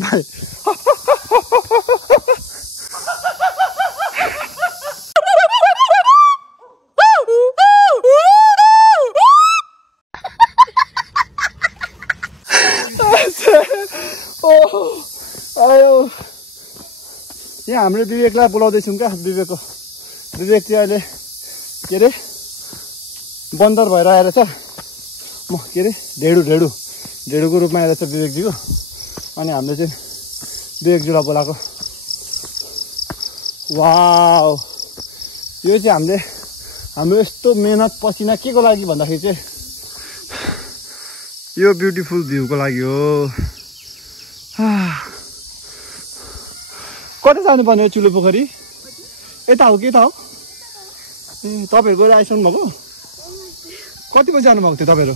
भाइ आयो यहाँ हाम्रो विवेकलाई बोलाउँदैछौँ क्या। विवेक चाहिँ अहिले के अरे बन्दर भएर आएर छ म के अरे ढेडुको रूपमा आएर छ विवेकजीको। अनि हामीले चाहिँ विवेकजीलाई बोलाएको। वाउ यो चाहिँ हाम्रो यस्तो मेहनत पसिना के को लागि भन्दाखेरि चाहिँ यो ब्युटिफुल भ्यूको लागि हो। कता जानुपर्ने हो चुले पोखरी? यता हो कि यता हो? ए तपाईँहरू गएर आइसक्नु भएको? कति बजी जानुभएको थियो तपाईँहरू?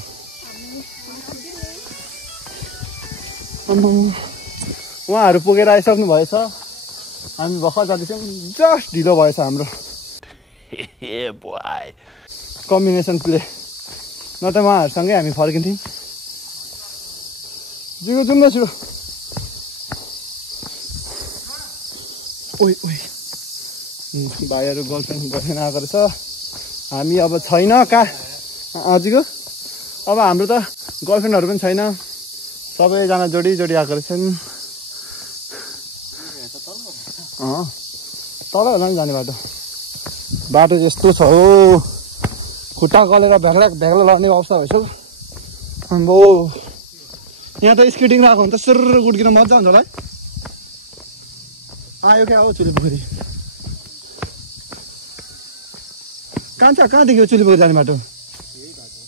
उहाँहरू पुगेर आइसक्नु भएछ। हामी भर्खर जाँदैछौँ। जस्ट ढिलो भएछ हाम्रो कम्बिनेसन प्ले। न त उहाँहरूसँगै हामी फर्किन्थ्यौँ। जिगो जाउँ न छिटो। ओइ भाइहरू गर्लफ्रेन्ड आएको रहेछ। हामी अब छैन कहाँ जिगो। अब हाम्रो त गर्लफ्रेन्डहरू पनि छैन। सबैजना जोडी आएको रहेछन्। तल होला नि जाने बाटो यस्तो छ हो। खुट्टा गलेर भ्याग्ला लड्ने अवस्था भइसक्यो। आम्बो यहाँ त स्केटिङ लगाएको भने त सुर गुड्किन मजा हुन्छ होला है। आयो क्या हो चुले पोखरी? कहाँ देखियो चुले पोखरी जाने बाटो?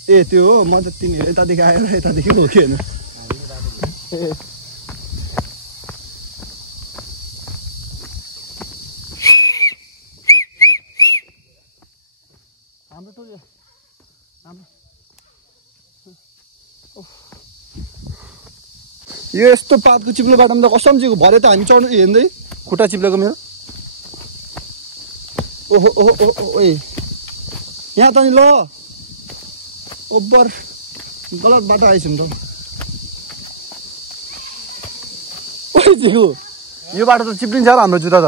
ए त्यो हो। म त तिनीहरू यतादेखि आएर यतादेखि हो कि होइन? ए यो यस्तो पातको चिप्लो बाटोमा त कसम चाहिँ भरे त हामी चढ्नु हेर्दै खुट्टा चिप्लेको मेरो। ओहो ओहो ओहो यहाँ त नि ल ओभर गलत बाटो आइसक्यो नि त। ओइ जिगु यो बाटो त चिप्लिन्छ होला हाम्रो जुत्ता त।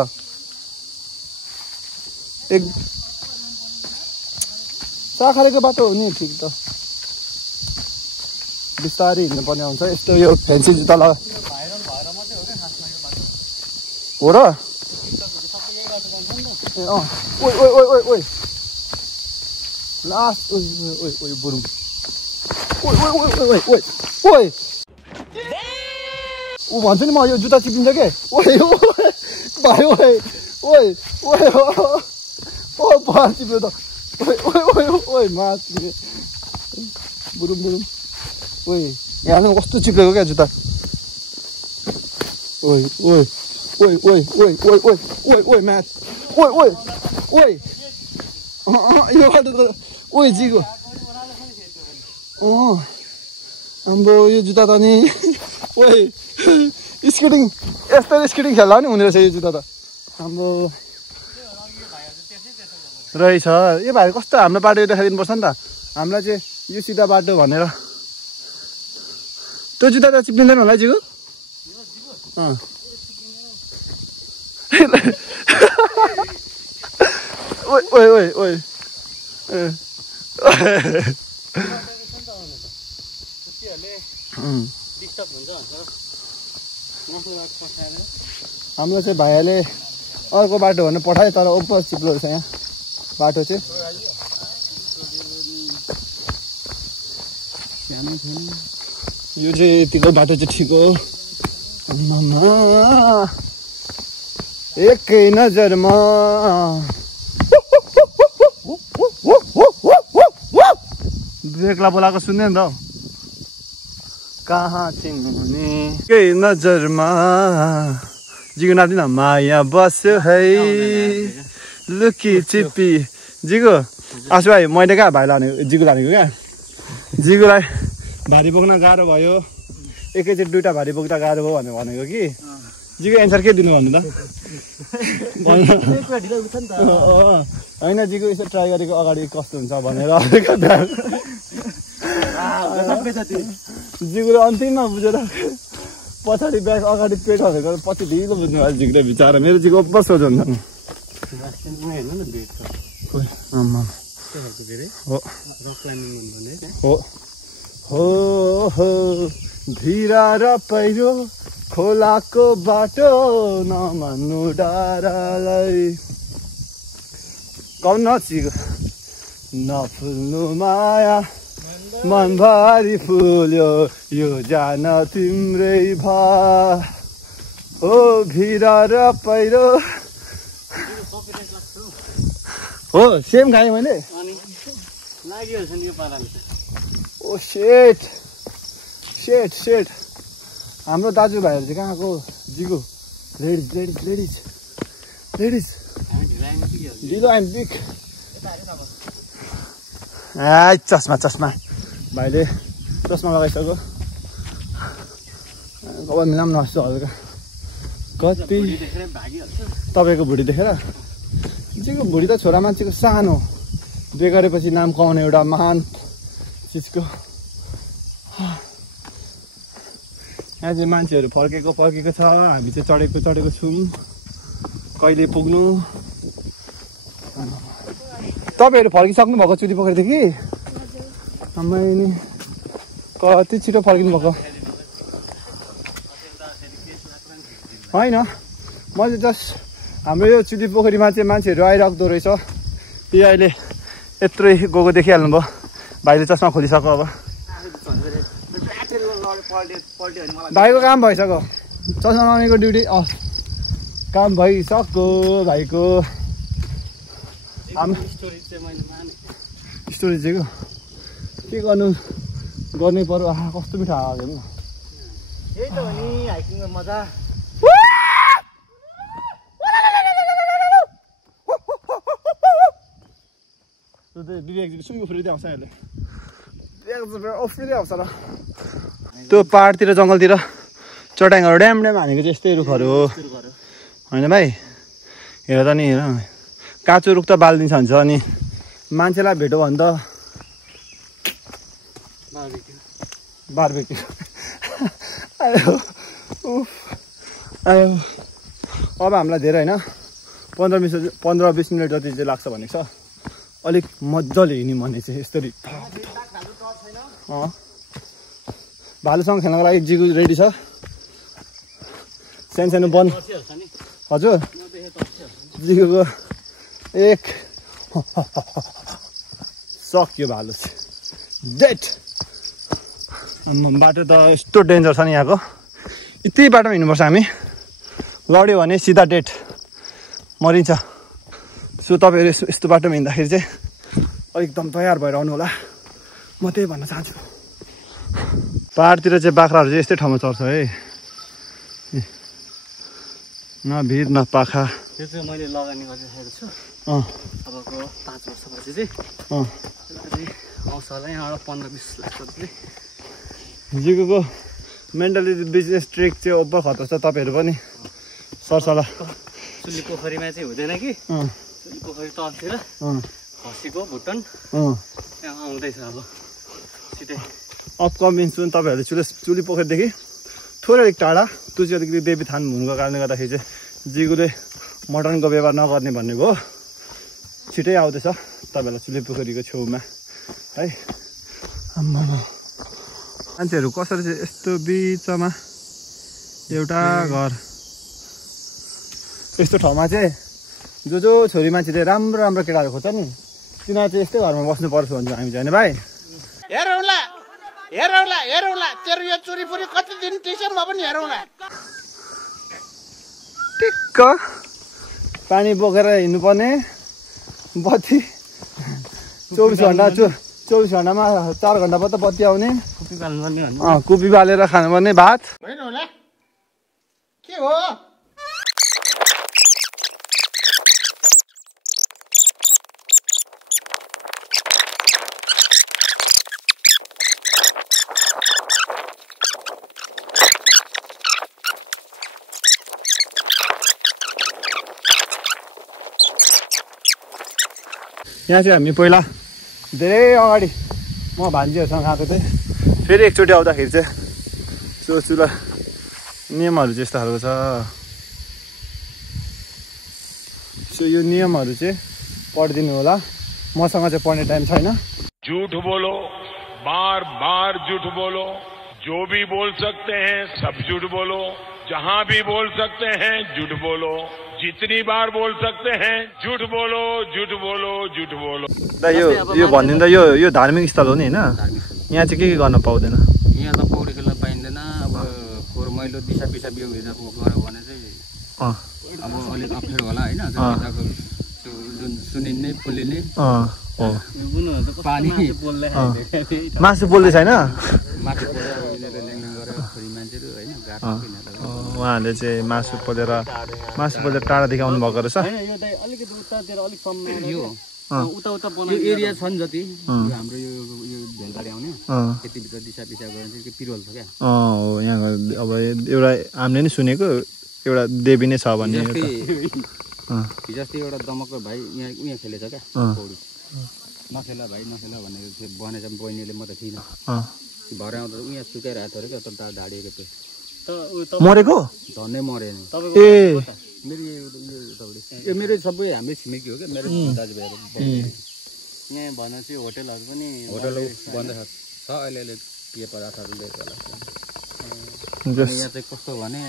एक साखरेको बाटो हो नि ठिक त। बिस्तारै हिँड्नुपर्ने हुन्छ। यस्तो यो फ्यान्सी जुत्ता ल हो र? ए ओइ लास्ट ओइ बुरुङ ओइ ऊ भन्छ नि म यो जुत्ता चिप्लिन्छ के। भाइ चिप्ल्यो त। ओइ माथि बुरुङ यहाँ कस्तो चिप्लेको क्या जुत्ता। म्याथ यो बाटो त जिगो हाम्रो यो जुत्ता त नि स्केटिङ यस्तो स्केटिङ खेल्दा नि हुने रहेछ यो जुत्ता त हाम्रो रहेछ। यो भाइ कस्तो हाम्रो बाटो देखाइदिनुपर्छ नि त। हामीलाई चाहिँ यो सिधा बाटो भनेर। त्यो जुत्ता त चिप्लिँदैन होला जिगो? हाम्रो चाहिँ भाइहरूले अर्को बाटो भनेर पठायो तर ओभर चिप्लो रहेछ यहाँ बाटो चाहिँ। यो चाहिँ यतिको बाटो चाहिँ ठिक हो। एकै नजरमा विवेकलाई बोलाएको सुन्ने नि त। कहाँ चिन्ने एकै नजरमा जिगो नाच्दिन माया बस्यो है लुकी चिप्पी। जिगो आसु भाइ मैले कहाँ भाइ जिगो लानेको क्या। जिगोलाई भारी बोक्न गाह्रो भयो। एकैचोटि दुइटा भारी बोक्दा गाह्रो भयो भनेर भनेको कि। जिगो एन्सर के दिनु भन्नु त? होइन जिगो यसो ट्राई गरेको अगाडि कस्तो हुन्छ भनेर जिगुले अन्तिममा बुझेर पछाडि ब्याग अगाडि पेट हरेको पछि ढिलो बुझ्नु भयो जिग्रे बिचारा मेरो जिगो अब्बस सोझो हुन्छ हो धिरा र पहिरो खोलाको बाटो नमान्नु डारालाई कौन नचिगो नफुल्नु माया मनभरि फुल्यो यो जान तिम्रै भा हो भिरा र पहिरो हो सेम खाएँ मैले ओ सेट सेट सेट हाम्रो दाजुभाइहरू चाहिँ कहाँको जिगो लेडिज लेडिज लेडिज लेडिज ढिलो आइम बिग चस्मा चस्मा भाइले चस्मा लगाइसक्यो कपाल मिलाउनु नस्तो हल्का कति तपाईँको भुँडी देखेर जिगो भुँडी त छोरा मान्छेको सानो बिहे गरेपछि नाम कमाउने एउटा महान चिजको यहाँ चाहिँ मान्छेहरू फर्केको छ हामी चाहिँ चढेको छौँ कहिले पुग्नु तपाईँहरू फर्किसक्नु भएको चुली पोखरीदेखि आम्मै नि कति छिटो फर्किनु भएको होइन म चाहिँ जस्ट हाम्रो यो चुली पोखरीमा चाहिँ मान्छेहरू आइराख्दो रहेछ यी अहिले यत्रै गएको देखिहाल्नु भयो भाइले चस्मा खोलिसक्यो अब भाइको काम भइसक्यो चस्मा लगाउनेको ड्युटी काम भइसक्यो भाइको स्टोरेज चाहिँ के गर्नै पर्यो कस्तो मिठो हावा हेर्नु यही त हो नि हाइकिङमा मजा विवेक सुइङ उफ्रिँदै आउँछ अहिले उफ्रिँदै आउँछ र त्यो पाहाडतिर जङ्गलतिर चट्याङहरू ड्याम ड्याम हानेको चाहिँ यस्तै रुखहरू हो होइन भाइ हेर त नि हेर काँचो रुख त बालिदिन्छ भन्छ अनि मान्छेलाई भेट्यो भने त बारबेक्यु आयो आयो अब हामीलाई धेरै होइन 15-20 मिनट जति चाहिँ लाग्छ भनेको छ अलिक मजाले हिँड्यौँ भने चाहिँ यस्तरी भालुसँग खेल्नको लागि जिगु रेडी छ सानो सानो बन हजुर जिगुको एक सक्यो भालु डेट बाटो त यस्तो डेन्जर छ नि यहाँको यति बाटोमा हिँड्नुपर्छ हामी लड्यो भने सिधा डेट मरिन्छ सो तपाईँहरू यस्तो बाटोमा हिँड्दाखेरि चाहिँ एकदम तयार भएर आउनु होला म त्यही भन्न चाहन्छु पाहाडतिर चाहिँ बाख्राहरू चाहिँ यस्तै ठाउँमा चर्छ है न भिड न पाखा त्यो चाहिँ मैले लगानी गरिरहेको छु अबको 5 वर्षपछि चाहिँ आउँछ होला यहाँबाट 15-20 लाख रुपियाँ जिगोको मेन्टली बिजनेस ट्रिक चाहिँ ओभर खतरा छ तपाईँहरू पनि सरसल्लाह चुली पोखरीमा चाहिँ हुँदैन कि चुली पोखरी तलतिर खसीको भुटन त्यहाँ आउँदैछ अब छिटै अपकमिङ सुन तपाईँहरूले चुली पोखरीदेखि थोरै अलिक टाढा त्यो चाहिँ अलिकति देवी थान हुनुको कारणले गर्दाखेरि चाहिँ जिगुले मटनको व्यवहार नगर्ने भन्ने भयो छिटै आउँदैछ तपाईँहरूलाई चुली पोखरीको छेउमा है मान्छेहरू कसरी चाहिँ यस्तो बिचमा एउटा घर यस्तो ठाउँमा चाहिँ जो छोरी मान्छे चाहिँ राम्रो राम्रो केटाहरू खोज्छ नि तिनीहरू चाहिँ यस्तै घरमा बस्नु पर्छ भन्छ हामी चाहिँ होइन भाइ हेरौँला तेरो यो चुरीपुरी कति दिन टिक्छ म पनि हेरौँला टिक्क पानी बोकेर हिँड्नुपर्ने बत्ती 24 घन्टामा 4 घन्टा मात्र बत्ती आउने कुपी बालेर खानुपर्ने भात होइन होला के हो यहाँ चाहिँ हामी पहिला धेरै अगाडि म भान्जीहरूसँग गएको थिएँ फेरि एकचोटि आउँदाखेरि चाहिँ सोच्छु ल नियमहरू चाहिँ यस्तो खालको छ सो यो नियमहरू चाहिँ पढिदिनु होला मसँग चाहिँ पढ्ने टाइम छैन झूठ बोलो बार बार झूठ बोलो जो भी बोल सकते हैं सब झूठ बोलो जहां भी बोल सकते हैं झूठ बोलो जितनी बार बोल सकते हैं झूठ बोलो झूठ बोलो झूठ बोलो यो भनिदिँदा यो धार्मिक स्थल हो नि होइन यहाँ चाहिँ के गर्न पाउँदैन यहाँ त पौडी खेल्न पाइँदैन अब फोहोर मैलो दिसा पिसाब यो गऱ्यो भने चाहिँ अब अलिक अप्ठ्यारो होला होइन जुन सुनिने पोलिने पानी मासु पोल्दै छैन उहाँहरूले चाहिँ मासु पोलेर टाढादेखि आउनु भएको रहेछ यो एरिया छन् जति हाम्रो यो भेलबारी आउने त्यतिभित्र दिसा पिसाब गरेर चाहिँ पिरोल छ क्या हो यहाँ अब एउटा हामीले नि सुनेको एउटा देवी नै छ भन्ने जस्तै एउटा दमकको भाइ यहाँ खेलेछ क्या पौडी नखेला भाइ नखेला भनेर चाहिँ भनेछ बहिनीले म त थिइनँ भरे आउँदा उहाँ सुकाइरहेको थियो अरे क्या ढाडिएको थियो मरेको झन्डै मरेन ए यो मेरो सबै हाम्रो छिमेकी हो क्या मेरो दाजुभाइहरू यहाँ भन चाहिँ होटलहरू पनि बन्द छ अहिले पेय पदार्थहरू लिएको होला यहाँ चाहिँ कस्तो भने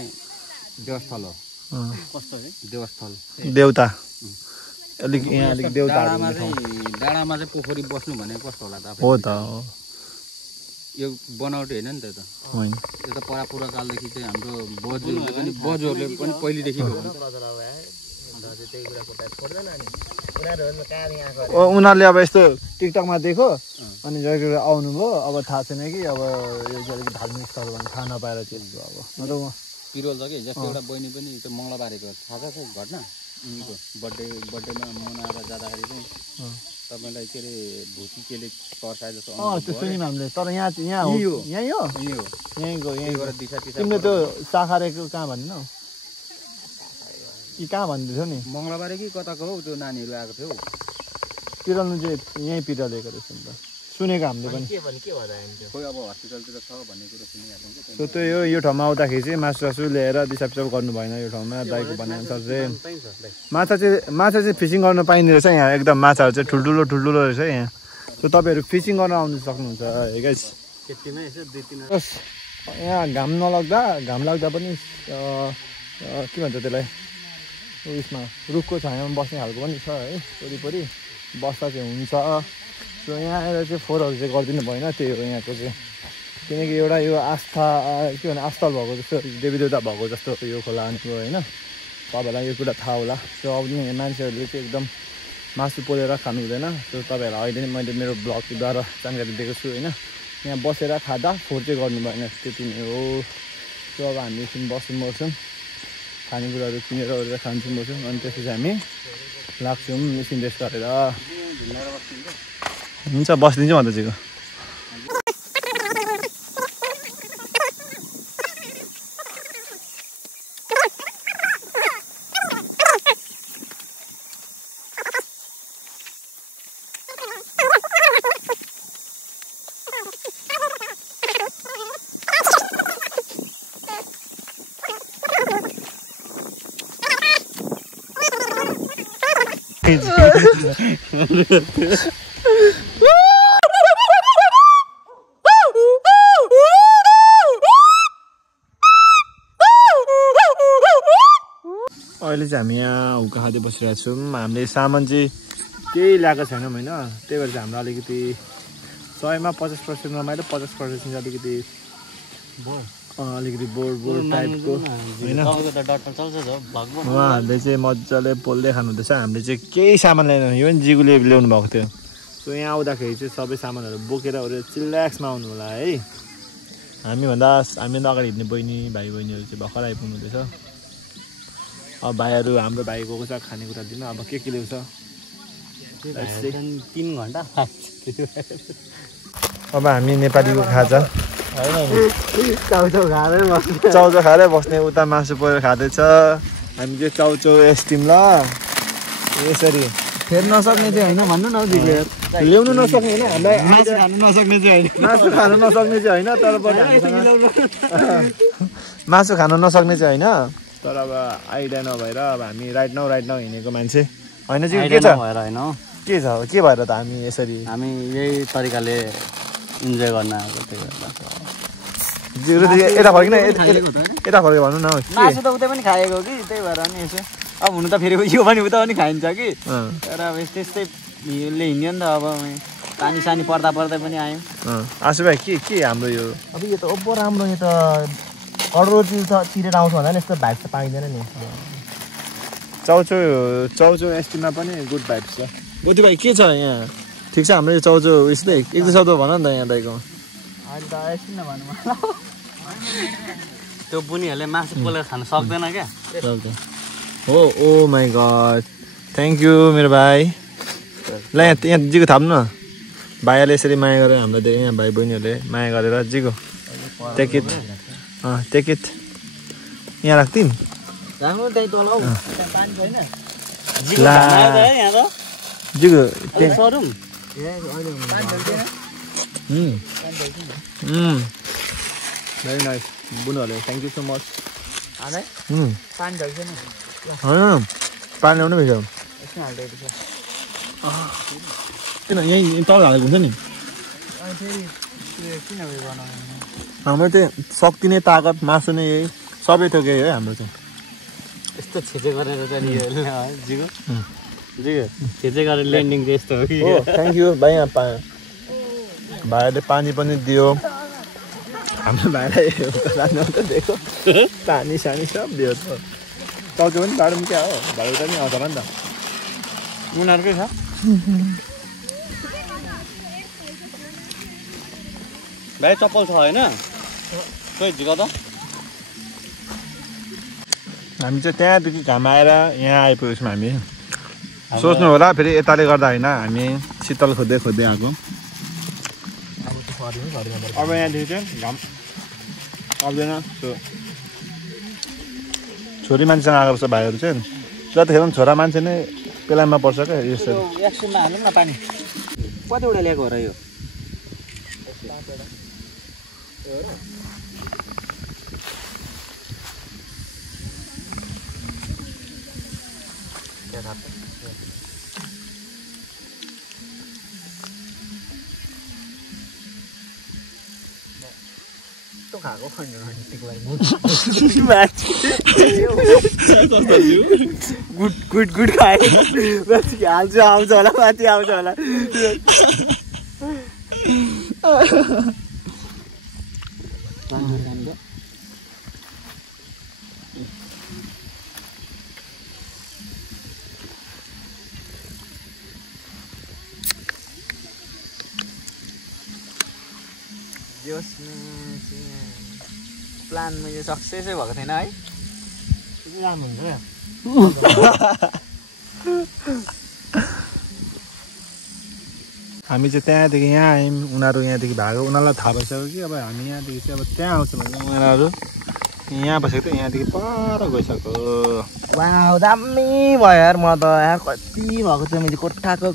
देवस्थल हो कस्तो देवस्थल देउता अलिक यहाँ अलिक देउताहरू डाँडामा चाहिँ पोखरी बस्नु भने कस्तो होला त हो त यो बनावटी होइन नि त होइन यो त परापुरा कालदेखि चाहिँ हाम्रो बजुहरूले पनि पहिलेदेखि उनीहरूले अब यस्तो टिकटकमा देखो अनि जहिले आउनुभयो अब थाहा छैन कि अब यो चाहिँ अलिक धार्मिक स्थल भने थाहा नपाएर चाहिँ अब नत्र पिरोल छ कि जस्तै एउटा बहिनी पनि त्यो मङ्गलबारेको थाहा छ घटना उनीको बर्थडेमा मनाएर जाँदाखेरि चाहिँ तपाईँलाई के अरे भुती केले तर्साए जस्तो त्यो सुन्यौँ हामीले तर यहाँ हो यहीँबाट दिशा पिसा तिमीले त्यो साखारेको कहाँ भन्दैन कि कहाँ भन्दैथ्यौ नि मङ्गलबारे कि कताको हौ त्यो नानीहरू आएको थियो पिरल्नु चाहिँ यहीँ पिरलेको रहेछ नि त सुनेको हामीले पनि खोइ अब हस्पिटलतिर छ भन्ने कुरो सुनिहाल्नु सो त्यो यो ठाउँमा आउँदाखेरि चाहिँ मासु सासु लिएर दिसापिसाब गर्नु भएन यो ठाउँमा दाइको भनेअनुसार चाहिँ माछा चाहिँ फिसिङ गर्न पाइने रहेछ यहाँ एकदम माछाहरू चाहिँ ठुल्ठुलो रहेछ यहाँ सो तपाईँहरू फिसिङ गर्न आउनु सक्नुहुन्छ गाइस यहाँ घाम लाग्दा पनि के भन्छ त्यसलाई उयसमा रुखको छायामा बस्ने खालको पनि छ है वरिपरि बस्दा चाहिँ हुन्छ सो यहाँ आएर चाहिँ फोहोरहरू चाहिँ गरिदिनु भएन त्यही हो यहाँको चाहिँ किनकि एउटा यो आस्था के भने आस्थल भएको जस्तो देवी देवता भएको जस्तो यो खोला भनेको होइन तपाईँहरूलाई यो कुरा थाहा होला सो अब मान्छेहरूले चाहिँ एकदम मासु पोलेर खानु हुँदैन सो तपाईँहरूलाई अहिले नै मैले मेरो ब्लगद्वारा जानकारी दिएको छु होइन यहाँ बसेर खाँदा फोहोर चाहिँ गर्नु भएन त्यति नै हो सो अब हामी एकछिन बस्छौँ खानेकुराहरू किनेर ओरेर खान्छौँ बस्छौँ अनि त्यसपछि हामी लाग्छौँ एकछिन रेस्ट गरेर हुन्छ बस्दिन्छु म त चाहिँ अहिले चाहिँ हामी यहाँ हुक्का खाँदै बसिरहेको छौँ हामीले सामान चाहिँ केही ल्याएको छैनौँ होइन त्यही भएर चाहिँ हाम्रो अलिकति 100मा 50% रमाइलो 50% चाहिँ अलिकति बोर टाइपको होइन उहाँहरूले चाहिँ मजाले पोल्दै खानुहुँदैछ हामीले चाहिँ केही सामान ल्याएन यो पनि जिगुले ल्याउनु भएको थियो सो यहाँ आउँदाखेरि चाहिँ सबै सामानहरू बोकेर ओरेर चिल्ल्याक्समा आउनु होला है हामीभन्दा अगाडि हिँड्ने भाइ बहिनीहरू चाहिँ भर्खर आइपुग्नु हुँदैछ अब भाइहरू हाम्रो भाइ गएको छ खानेकुरा दिनु अब के ल्याउँछ 3 घन्टा अब हामी नेपालीको खाजा चाउचाउ खाएरै बस्ने उता मासु परेर खाँदैछ हामी चाहिँ चाउचाउ एस्टिम ल यसरी फेर्न नसक्ने चाहिँ होइन भन्नु न ल्याउनु नसक्ने होइन हामीलाई मासु खानु नसक्ने चाहिँ होइन मासु खानु नसक्ने चाहिँ होइन तर पनि मासु खानु नसक्ने चाहिँ होइन तर अब आइडिया नभएर अब हामी राइट नाउ हिँडेको मान्छे होइन चाहिँ के छ भएर होइन के छ के भएर त हामी यसरी हामी यही तरिकाले इन्जोय गर्न आएको त्यही भएर यता फर्किन यता फर्क्यो भन्नु न मासु त उतै पनि खाएको कि त्यही भएर नि यसो अब हुनु त फेरि यो पनि उता पनि खाइन्छ कि तर अब त्यस्तै हिँड्यो नि त अब पानी सानी पर्दा पनि आयो आसु भाइ के हाम्रो यो अब यो त ओप्पो राम्रो यो त करोड तिरेर आउँछ भन्दा नि यस्तो भाइब त पाइँदैन नि चाउचो एसटीमा पनि गुड भाइब्स छ गोती भाइ के छ यहाँ ठिक छ हाम्रो यो चाउचो यस्तै एक दुई शब्द भन नि त यहाँ दाइको अहिले त एकछिन भनौँ त्यो बुनीहरूले मासु पोलेर खान सक्दैन क्या हो ओ माई गड थ्याङ्क यू मेरो भाइ ल यहाँ जीको थाप्नु न भाइहरूले यसरी माया गरेर हाम्रो देख्यो यहाँ भाइ बहिनीहरूले माया गरेर जीको टेकिट यहाँ राख्दिन जीको भेरी नाइस बुनुहरूले थ्याङ्क यू सो मच होइन पानी ल्याउनु भेट्यो किन यहीँ तल हालेको हुन्छ नि हाम्रो चाहिँ शक्ति नै ताकत मासु नै यही सबै थोक यही है हाम्रो चाहिँ यस्तो छेचे गरेर चाहिँ जिगो छेचे गरेर ल्यान्डिङ चाहिँ यस्तो हो कि थ्याङ्क यू भाइ यहाँ भाइहरूले पानी पनि दियो हाम्रो भाइलाई राख्नु त दिएको पानी सानी सब दियो त चौचो पनि बाटो पनि क्या हो भाइ पनि आउँछ होला नि त उनीहरूकै छ भाइ चप्पल छ होइन खोइ झिक त हामी चाहिँ त्यहाँदेखि घाम आएर यहाँ आइपुगेछौँ हामी सोच्नु होला फेरि यताले गर्दा होइन हामी शीतल खोज्दै आएको अब यहाँदेखि चाहिँ घाम आउँदैन छोरी मान्छेसँग आएको छ भाइहरू चाहिँ जतिखेर पनि छोरा मान्छे नै पेलामा पर्छ क्या यसरी एकछिनमा हालौँ न पानी कतिवटा ल्याएको हो र यो गुड खाए हाल्छु आउँछ होला माथि आउँछ होला प्लान मैले सक्सेसै भएको थिएन है राम्रो हुन्छ हामी चाहिँ त्यहाँदेखि यहाँ आयौँ उनीहरू यहाँदेखि भागो उनीहरूलाई थाहा भइसक्यो कि अब हामी यहाँदेखि चाहिँ अब त्यहाँ आउँछ भने उनीहरू यहाँ बसेको थियो यहाँदेखि पर गइसक्यो वाउ दामी भयो यार म त यहाँ कति भएको थियो मैले कोठामा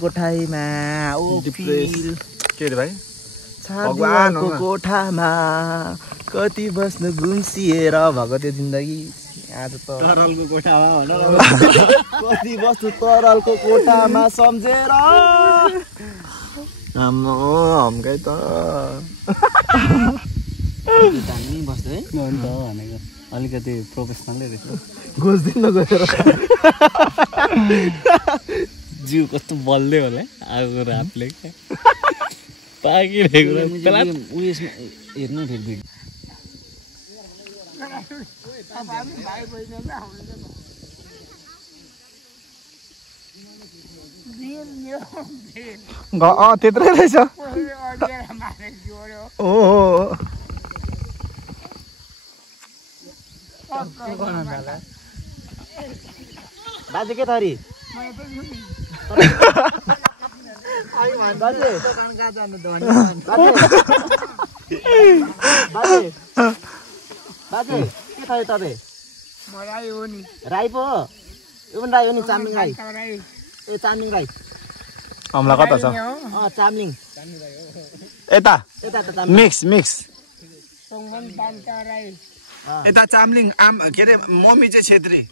के अरे भाइ भगवानको कोठामा कति बस्नु गुम्सिएर भएको थियो जिन्दगी आज त तरलको कोठामा कति बस्नु तरलको कोठामा सम्झेर हमकै त दामी बस्छ है भनेको अलिकति प्रोफेसनलै रहेछ खोज्दिन गएर जिउ कस्तो बल्दै होला आगो रातले पाकिरहेको उयसमा हेर्नु फेरि त्यत्रै रहेछ बाजे के थरी बाजे के थरी तपाईँ राई पो यो पनि राई हो नि चामलिङ राई ए चामलिङ राई अमला कता छ चामलिङ यता यता त मिक्स यता चामलिङ आम के अरे मम्मी चाहिँ छेत्री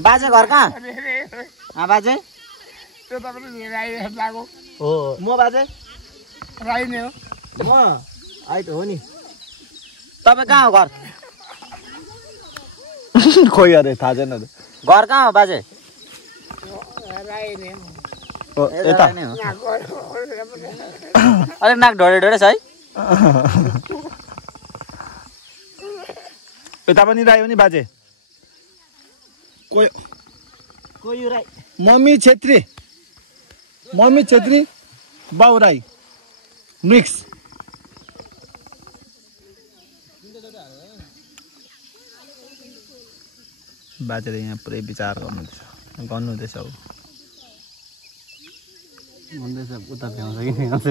बाजे घर कहाँ बाजे हो म बाजे राई नै हो म है त हो नि तपाईँ कहाँ हो घर खोइ अरे थाहा छैन घर कहाँ हो बाजे राई नै हो यता अलिक नाक ढोडे ढोडे छ है यता पनि राई हो नि बाजे कोही राई मम्मी छेत्री बाउ राई मिक्स बाजेले यहाँ पुरै विचार गर्नुहुँदैछ भन्दैछ उता भ्याउँछ कि भ्याउँछ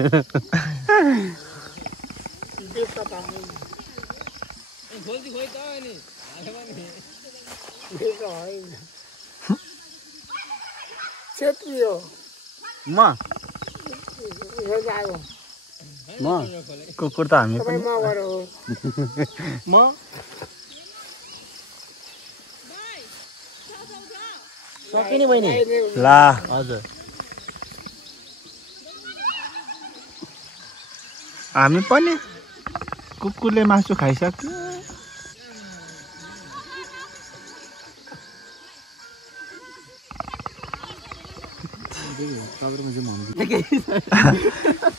छेत्री हो म कुकुर त हामी पनि म सकिने बहिनी ला हजुर हामी पनि कुकुरले मासु खाइसक्यो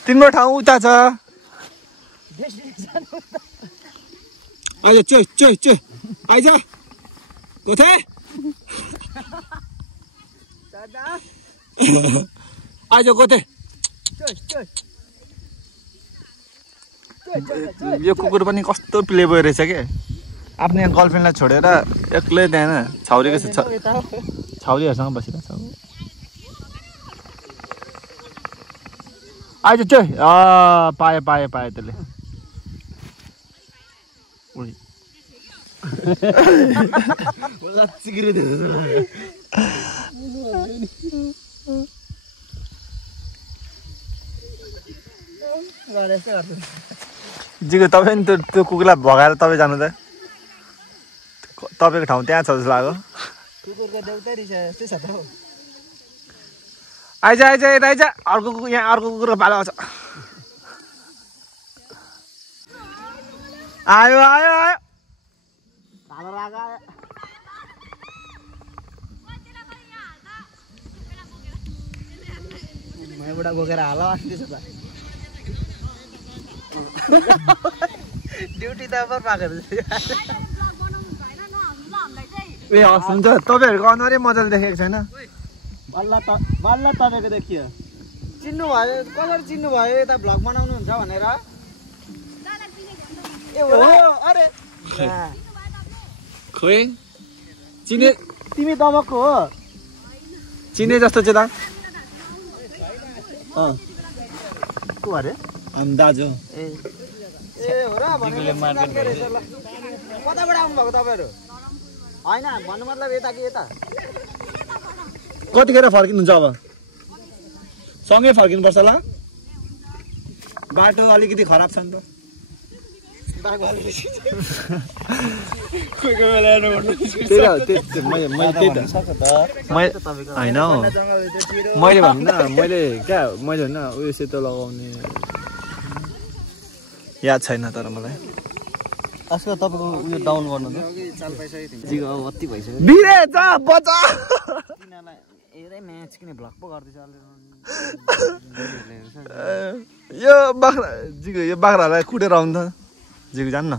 तिम्रो ठाउँ उता छ आइज चोइ आइज कोथे आइज कोथे यो कुकुर पनि कस्तो प्ले बोय रहेछ के आफ्नो यहाँ गर्लफ्रेन्डलाई छोडेर एक्लै त्यहाँ छाउरीहरूसँग बसिरहेछ आइज त्यो पाएँ त्यसले जिगो तपाईँ नि त्यो कुकुरलाई भगाएर तपाईँ जानु त तपाईँको ठाउँ त्यहाँ छ जस्तो लाग्यो आइज अर्को कुकुर यहाँ अर्को कुकुरको पालो आउँछ आयो मैबाट बोकेर हाल ड्युटी त पाएको ए हस् हुन्छ तपाईँहरूको अनुहारै मजाले देखेको छैन बल्ल तपाईँको देखियो चिन्नुभयो कसरी चिन्नुभयो यता भ्लग बनाउनुहुन्छ भनेर ए हो अरे खोइ चिने तिमी दबकको हो चिने जस्तो चाहिँ को अरे हामी दाजु ए हो र कताबाट आउनुभएको तपाईँहरू होइन भन्नु मतलब यता कि यता कतिखेर फर्किनुहुन्छ अब सँगै फर्किनुपर्छ ल बाटो अलिकति खराब छ नि त होइन मैले भन्नु मैले होइन उयो सेतो लगाउने याद छैन तर मलाई आजकल तपाईँको उयो डाउन गर्नु त जिग अब अति भइसक्यो हेरै म्याच किन भ्लग पो गर्दैछ यो बाख्रा जिगो यो बाख्रालाई कुटेर आउनु त जिगो जान्न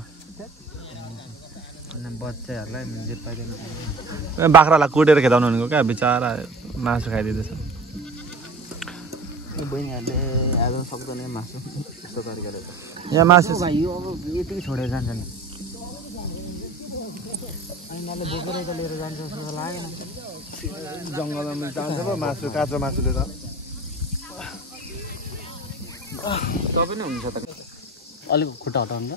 बच्चाहरूलाई जे पाइदैन बाख्रालाई कुटेर खेदाउनु भनेको क्या बिचरा मासु खाइदिँदैछ बहिनीहरूले आज सक्दैन मासु यस्तो तरिकाले यहाँ मासु भाइ यो अब यतिकै छोडेर जान्छ नि ऐनाले बोकेर त लिएर जान्छ जस्तो त लागेन जङ्गलमा जान्छ पो मासु काँचो मासुले त तपाईँ नै हुन्छ त अलिक खुट्टा हटाउनु त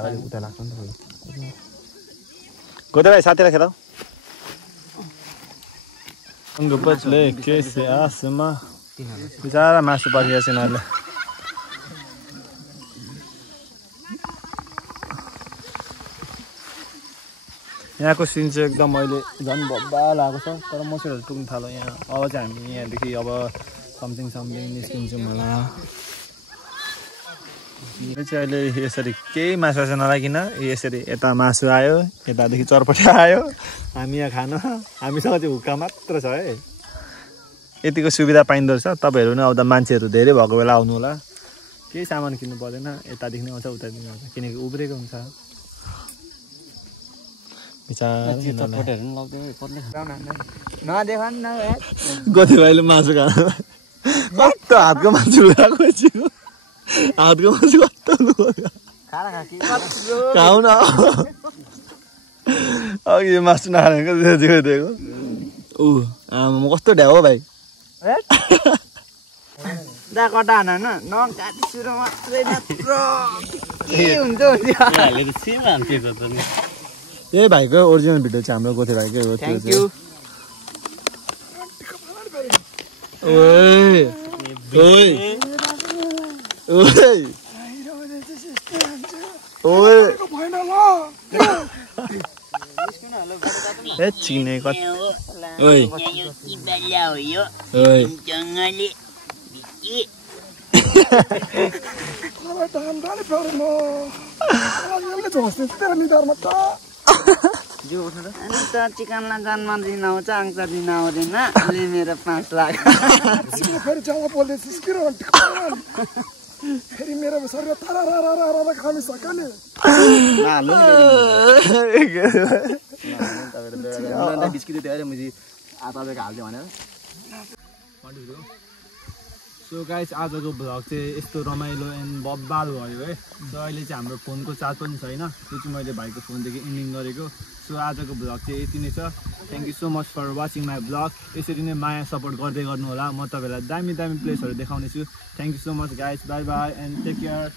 अलिक उता लाग्छ नि त गोदे भाइ साथीलाई खेदाउ पछले कैसे आसमा बिचारा मासु परिरहेछ यिनीहरूले यहाँको सिन चाहिँ एकदम अहिले झन् बब्बा लागेको छ तर मसुरहरू टुक्नु थाल्यो यहाँ अब चाहिँ हामी यहाँदेखि अब समथिङ निस्किन्छौँ होला यो चाहिँ अहिले यसरी केही मासु नलागिकन यसरी यता मासु आयो यतादेखि चरपटे आयो हामी यहाँ खान हामीसँग चाहिँ हुक्का मात्र छ है यतिको सुविधा पाइँदो रहेछ तपाईँहरू पनि आउँदा मान्छेहरू धेरै भएको बेला आउनु होला केही सामान किन्नु पर्दैन यतादेखि नै आउँछ उतादेखि आउँछ किनकि उब्रेको हुन्छ गोथे भाइले मासु खानु कस्तो हातको मासु लगाएको हातको मासु कस्तो खाऊ न अघि मासु नखानेको दिएको ऊ आमा कस्तो ढ्याउ हो भाइ कटा यही भाइको ओरिजिनल भिडियो चाहिँ हाम्रो गोथे भाइकै हो थ्याङ्क यू चिने चिकनलाई जन्मदिन आउँछ आउँछ दिन आउँदैन अलि मेरो 5 लाख फेरि जाँदा बोल्दैछस् कि फेरि मेरो शरीर तारा खानु सक्यो नि सो गाइस आजको भ्लग चाहिँ यस्तो रमाइलो एन्ड बब्बाल भयो है सो अहिले चाहिँ हाम्रो फोनको चार्ज पनि छैन त्यो चाहिँ मैले भाइको फोनदेखि इन्डिङ गरेको सो आजको भ्लग चाहिँ यति नै छ thank you so much for watching my vlog यसरी नै माया सपोर्ट गर्दै गर्नु होला म तपाईँहरूलाई दामी प्लेसहरू देखाउनेछु thank you so much guys bye bye and take care